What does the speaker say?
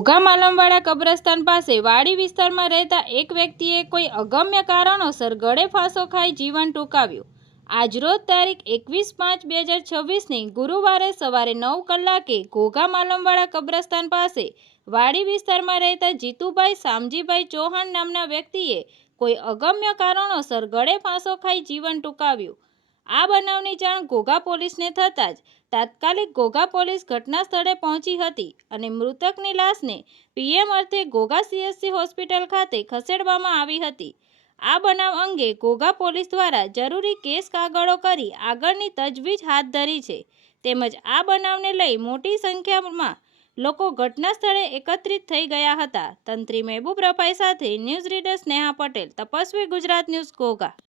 ઘોઘા માલમવાડા કબ્રસ્તાન પાસે વાડી વિસ્તારમાં રહેતા એક વ્યક્તિએ કોઈ અગમ્ય કારણોસર ગળે ફાંસો ખાઈ જીવન ટૂંકાવ્યું। આજરોજ તારીખ 21/5/2026ની ગુરુવારે સવારે 9 કલાકે ઘોઘા માલમવાડા કબ્રસ્તાન પાસે વાડી વિસ્તારમાં રહેતા જીતુભાઈ શામજીભાઈ ચૌહાણ નામના વ્યક્તિએ કોઈ અગમ્ય કારણોસર ગળે ફાંસો ખાઈ જીવન ટૂંકાવ્યું। આ બનાવની જાણ ઘોઘા પોલીસને થતાં જ તાત્કાલિક ઘોઘા પોલીસ ઘટના સ્થળે પહોંચી હતી અને મૃતકની લાશને પીએમ અર્થે ઘોઘા સીએચસી હોસ્પિટલ ખાતે ખસેડવામાં આવી હતી। આ બનાવ અંગે ઘોઘા પોલીસ દ્વારા જરૂરી કેસ કાગળો કરી આગળની તજવીજ હાથ ધરી છે તેમજ આ બનાવને લઈ મોટી સંખ્યામાં લોકો ઘટના સ્થળે એકત્રિત થઈ ગયા હતા। તંત્રી મહેબૂબ રફાઈ સાથે news reader Sneha Patel, Tapasvi Gujarat news, Ghogha.